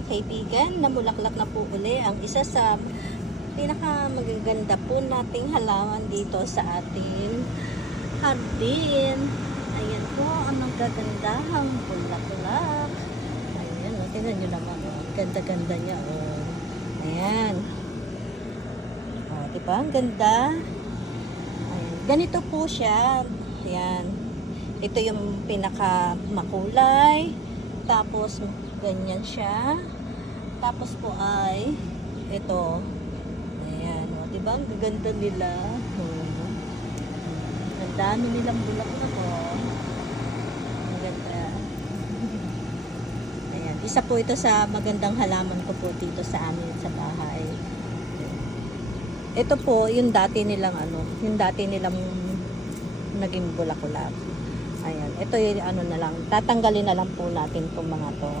mga kaibigan, namulaklak na po uli ang isa sa pinakamagaganda po nating halaman dito sa ating hardin. Ayan po ang magagandahang bulaklak. Ayan, o, tingnan nyo naman, o, ganda-ganda niya, o. Ayan. O, diba? Ang ganda. Ayan. Ganito po siya. Ayan. Ito yung pinaka makulay. Tapos, ganyan siya. Tapos po ay, ito. Ayan. O, diba? Ang gaganda nila. O. Ang dami nilang bulaklak, o. Ang ganda. Ayan. Isa po ito sa magandang halaman ko po dito sa amin sa bahay. Ito po, yung dati nilang yung dati nilang naging bulaklak. Ayan, ito yung na lang, tatanggalin na lang po natin itong mga to.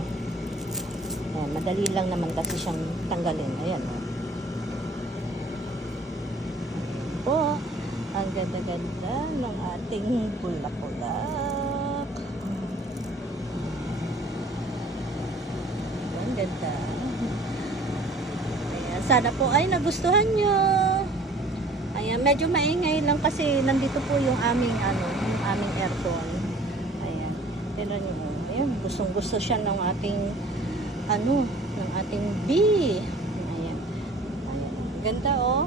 Ayan, madali lang naman kasi siyang tanggalin. Ayan, o. Po, ang ganda-ganda ng ating bulaklak. Ang ganda. Ayan, sana po ay nagustuhan nyo. Ayan, medyo maingay lang kasi nandito po yung aming yung aming aircon. Ayan. Pero ayan, gustong-gusto siya ng ating ng ating bee. Ayan. Ayan. Ganda, oh.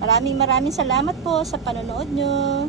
Ayan. Maraming salamat po sa panonood nyo.